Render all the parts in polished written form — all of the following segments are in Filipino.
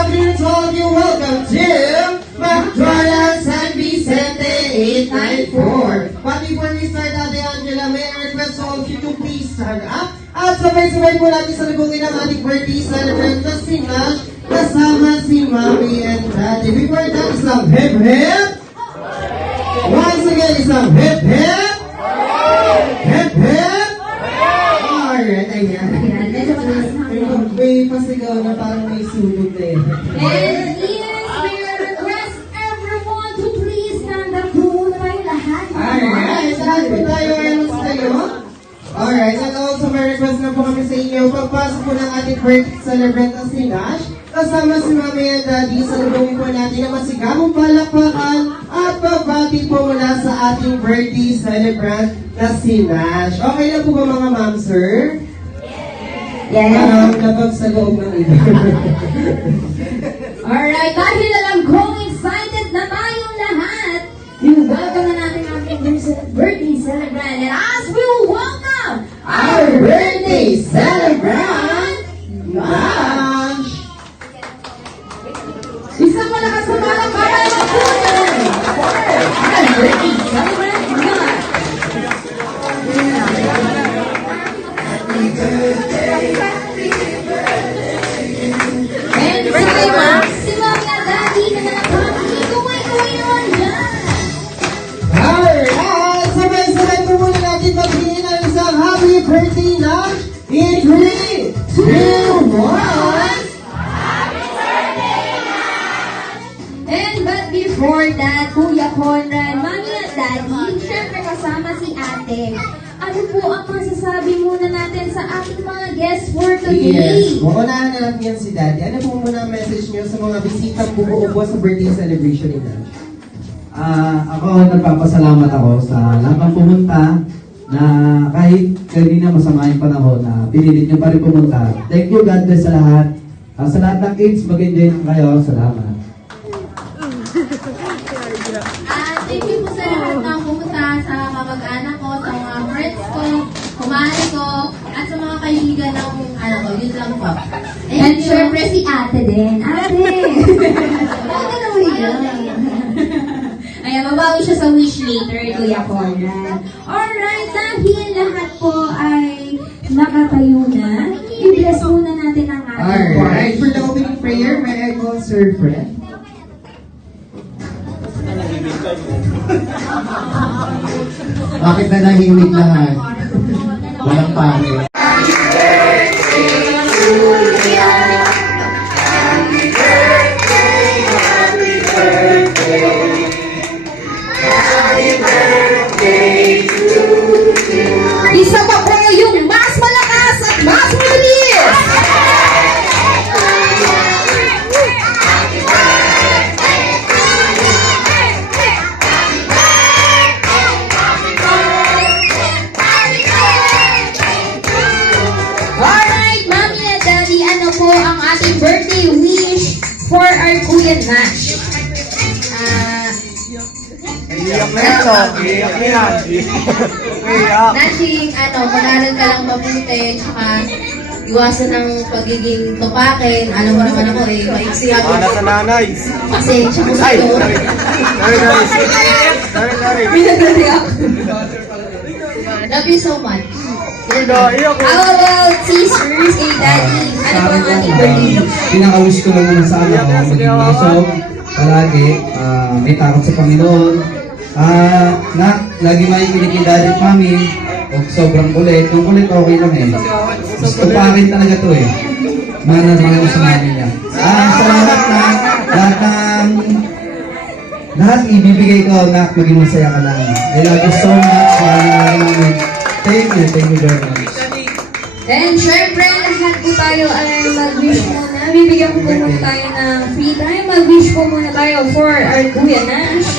afternoon to all of you. Welcome to McDonald's San Vicente 894. But before we start, Ate Angela, may I request all of you to please stand up. At sabay-sabay po natin sa lubungin ang ating birthday celebrant na si Nash, kasama si Mommy and Daddy. Before that, isang hip hip. Once again, isang hip hip. Hip hip. Alright, ayan. May pasigaw na parang may sulog na yun. And yes, we request everyone to please stand up po tayo lahat. Alright, lahat po tayo ngayon sa tayo. Alright, and also may request na po kami sa inyo. Pagpasok po ng ating birthday celebrant na si Nash, kasama si Mami and Daddy, salubungin po natin ang masigabong palakpakan at pagbati po mula sa ating birthday celebrant na si Nash. Okay na po ba mga ma'am, sir? Yes. Labag sa loob ng ito. Alright, dahil alam kong excited na tayong lahat, welcome na natin ang ating birthday celebrant. And as we welcome Our birthday celebrant, Nash! isang malakas na palakpakan ng tuloy for our birthday celebrant, Nash! And si Mami at Daddy na nalakami, kumay-kumay naman dyan! Alright! Sabay-sabay po muna natin magbigay ng isang happy birthday, Nash! In 3, 2, 1! And but before that, Kuya Conrad, Mami at Daddy, syempre kasama si Ate. Ano po ang masasabi muna natin sa ating mga guests for today? Yes. Uunahan na natin yan si Daddy. Ano po muna ang message niyo sa mga bisitang bumuubo sa birthday celebration ni Nash? Ako nagpapasalamat ako sa lahat ng pumunta na kahit kanina masama yung panahon na pinilit nyo pa rin pumunta. Thank you, God bless sa lahat. Sa lahat ng kids, mag-enjoy lang kayo. Salamat. Thank you po sa lahat ng pumunta, sa kamag-anak ko, sa mga friends ko, kumari ko, at sa mga kaibigan ng ko. Yun lang po. And syempre si Ate din. Ate! Ate na mo yun. Ayan, mabawi siya sa wish later, Kuya Conrad. Alright, dahil lahat po ay nakatayo na, i-bless muna natin ang ating Alright. For the opening prayer, may I call Sir Fred? Bakit na nahimik lahat? Walang pangit. Isa pa po yung mas malakas at mas mabilis! Alright, Mami at Daddy, ano po ang ating birthday wish for our Kuya Nash? Iyak na yan, oh. Iyak na yan. Iyak. Nashing, mag-aral ka lang mabuti, tsaka iwasan ng pagiging tupakin. Alam mo naman ako maiksi ako. Mana sa nanay. Pasensya ko Ay, sa'yo. sorry. Pinagdali ako. Love you so much. Iyak ko. How about sisters kay Daddy? Ano po ang ating birthday? Pinaka-wish ko lang naman sa ano, maging masok, palagi, may takot sa Panginoon. Lagi makikinig yung daddy at mami, o sobrang kulit. Yung kulit okay lang eh. Mas tupakin talaga to eh. Mana naman sa mami niya. Salamat na lahat ibibigay ko na maging masaya ka lang. I love you so much. Thank you very much. And syempre, lahat po tayo ay mag-wish muna. Bibigyan ko po muna tayo ng free time. Mag-wish po muna tayo for our Kuya Nash.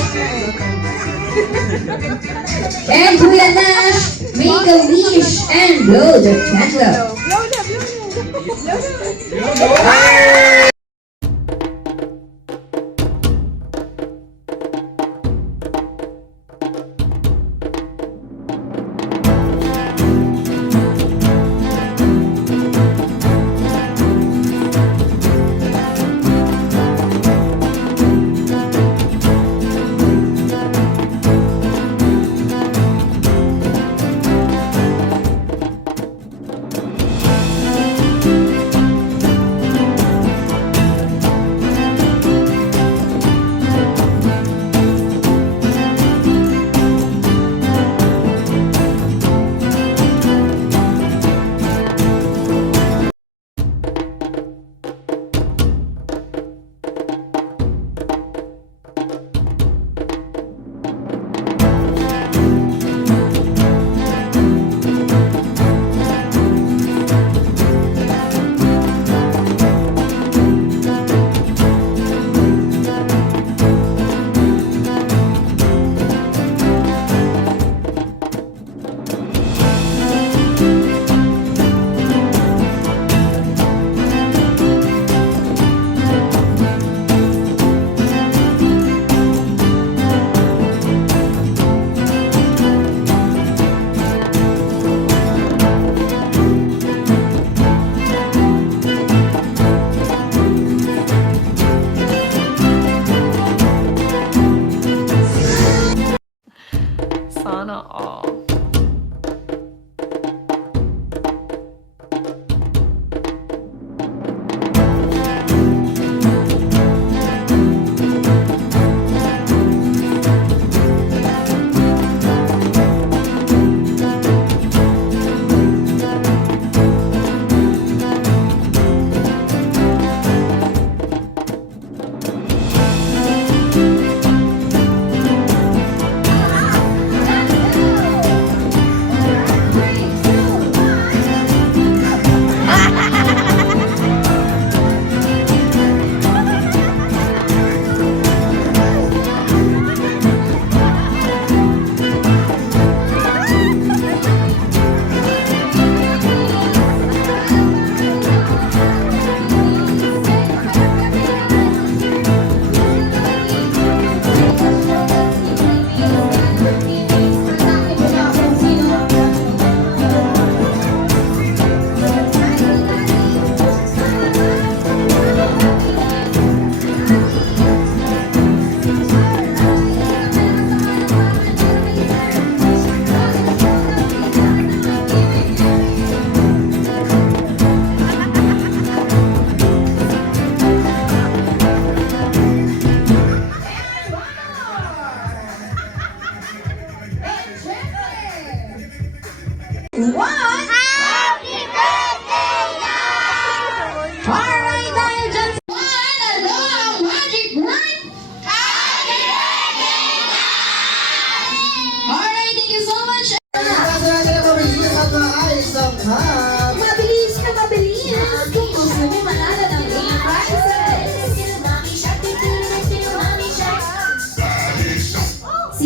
And Kuya Nash, make a wish and blow the candle.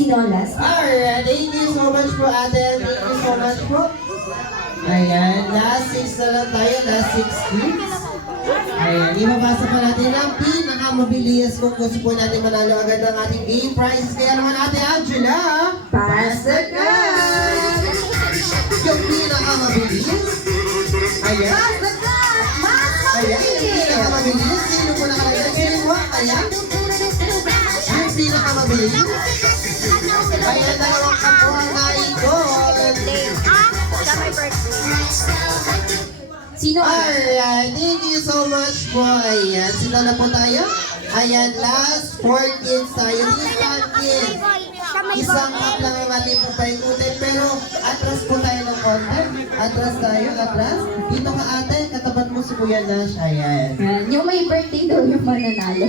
Sino ang last? Alright, thank you so much po, ate. Thank you so much po. Ayan, last 6 na lang tayo, last 6 kids. Ayan, ibabasa pa natin ang pinakamabilis kung gusto po natin manalo agad ng ating game prizes. Kaya naman ate Angela, pass the card! Yung pinakamabilis. Ayan. Pass the cup! Mas Ayan, yung mabilis! pinakamabilis. Sino po nakalagay? Sino po? Ayan. Yung pinakamabilis. Ayan, dalawang kapwa na ikon. Sino? Alright, thank you so much po. Ayan, sila na po tayo. Ayan, last 4 kids tayo. Listen, kids. Isang cup lang ang ating papaikutin, pero atras po tayo ng konti. Atras tayo, atras. Dito ka ate, katapat mo si Kuya Nash. Ayan. Yan, yung may birthday daw yung mananalo.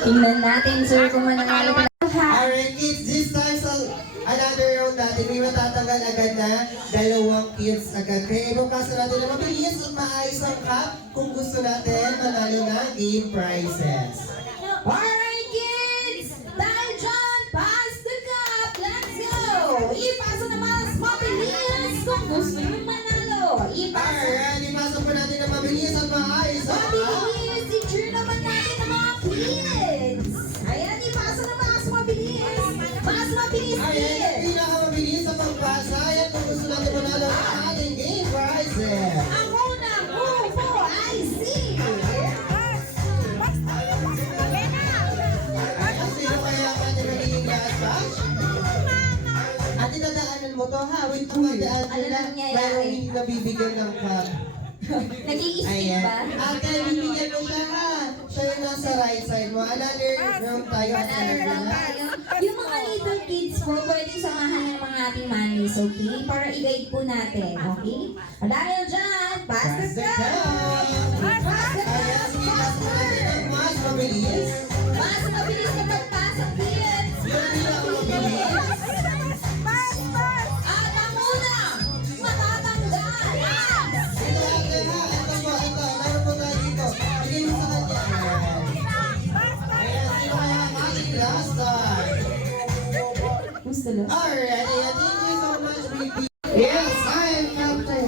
Tingnan natin, sir, kung mananalo ka. Alright, kids, this time sa another round natin, may matatanggal agad na 2 kids agad. Kaya ibabasa natin na mabilis at maayos ang cup kung gusto natin manalo na game prizes. Alright, kids! Dahil dyan, pass the cup! Let's go! Ipasa na mas mabilis kung gusto nyo manalo. Ipasa Alright, ipasok po natin na mabilis at maayos ang cup. mabilis! I-cheer naman natin ang mga kids! Ayan, ipasa na mas mabilis! Mas mabilis, Ayan, yung kids! pinakamabilis sa pagpasa. Ayan, kung gusto natin manalo ang ating game prizes. Ang unang grupo ay si... Ayan, sino kaya ang ating magiging last batch? At itadaanan mo to ha, wait kung magdaan Ano nila, nangyayari? mayroong hindi nabibigyan ng cup. Nag-iisip Ayan. ba? Ate, bibigyan mo siya ha. Siya yung nasa right side mo. Another round tayo. Another round tayo. Yung mga little kids po, pwedeng samahan ng mga ating manis, okay? Para i-guide po natin, okay? Dahil dyan, pass the cup! Pass the Ayan, cup! sige, pass mo natin ang mas mabilis. Mas mabilis na pagpasok, kids! Yung pinakamabilis. At ang una, matatanggal! Ito, ate ha. Ito po, ito. Meron po tayo dito. Bigay mo sa kanya. Ayan, sino kaya ang ating last time? Gusto lang? Alright, ayan. Thank you so much, baby. Yes, I am Captain.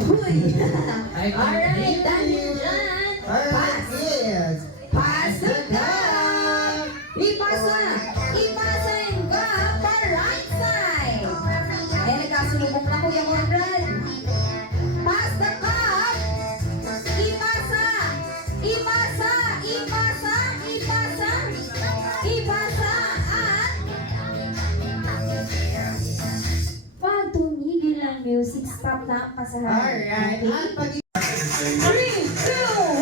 Alright, dahil dyan, Alright, pass! yes. Pass the cup! Ipasa! Ipasa yung cup para right side! Eh, nagkasulubok na Kuya Conrad. Pass the cup! Ipasa! Ipasa! Ipasa! Ipasa! Ipasa! At... Pag tumigil ang music, stop na ang pasahan. Alright, at pag 3, 2,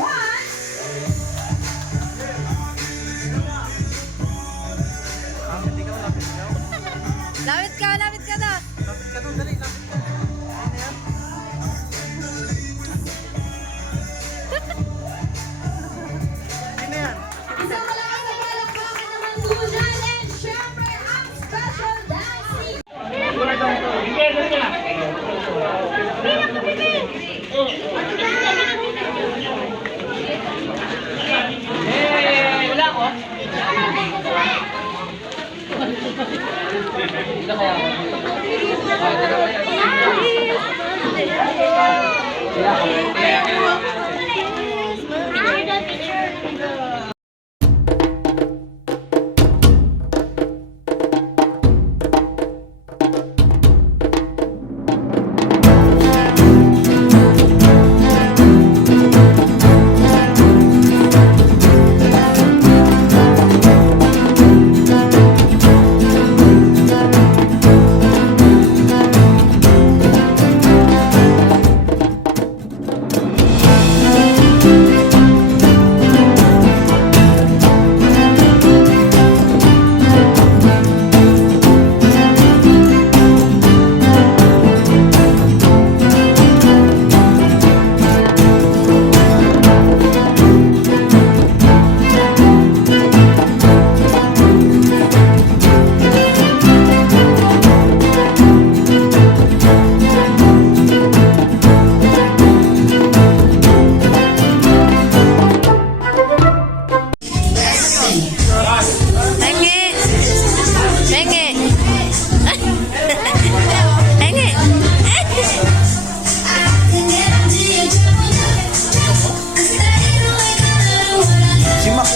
1! Lapit ka na! Lapit ka doon, dali, lapit ka. Ano yan? Ano yan? Isang malakas na palakpakan naman po dyan and syempre ang special dancing! Hindi,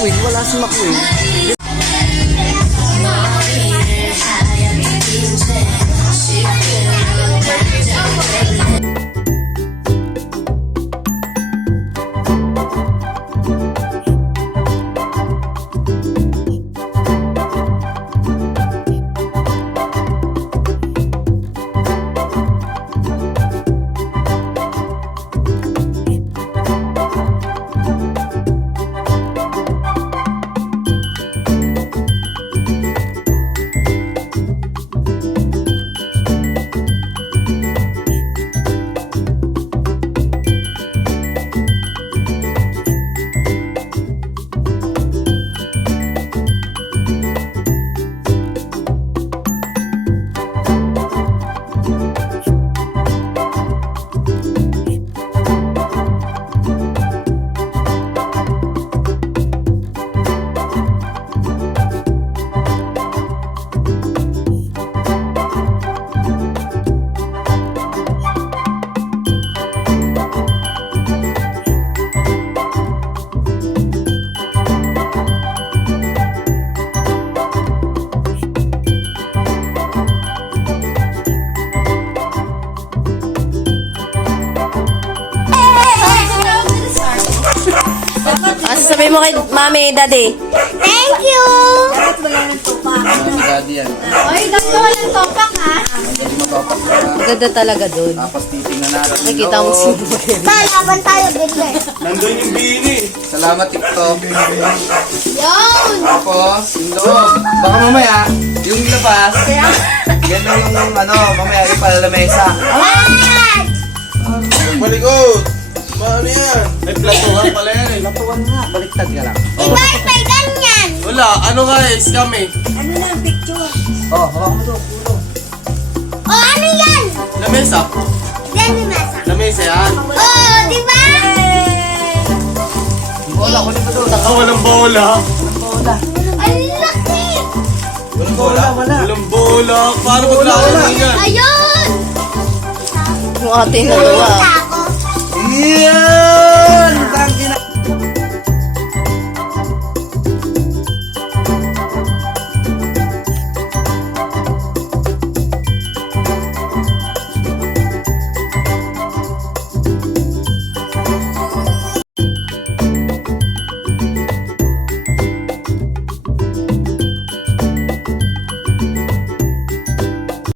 McQueen, wala si McQueen. Sabi mo kay mami, daddy. Thank you! Daddy yan. Oy, dami ko ng topak ha? Ganda talaga doon. Tapos titingnan natin. Nakikita mo si Laban tayo, Bigler. Nandun yung bini. Salamat, TikTok. Yun! Tapos, yung loob. Baka mamaya, yung labas. Ganda yung mamaya yung palalamesa. What? Malikot! Paano yan? May platuhan pala yan eh. Platuhan nga. Baliktad ka lang. Bakit may ganyan? Wala, ano guys, kami. Ano na ang picture? Oh, hawak mo to, ulo. O, ano yan? Lamesa. Yan yung nasa. Lamesa yan. Oh, di ba? Bola, kunin mo doon. Walang bola. Ang laki! Walang bola? Walang bola. Paano maglalaro yan? Ayun! yung ate na luwa. Ako. Yeah!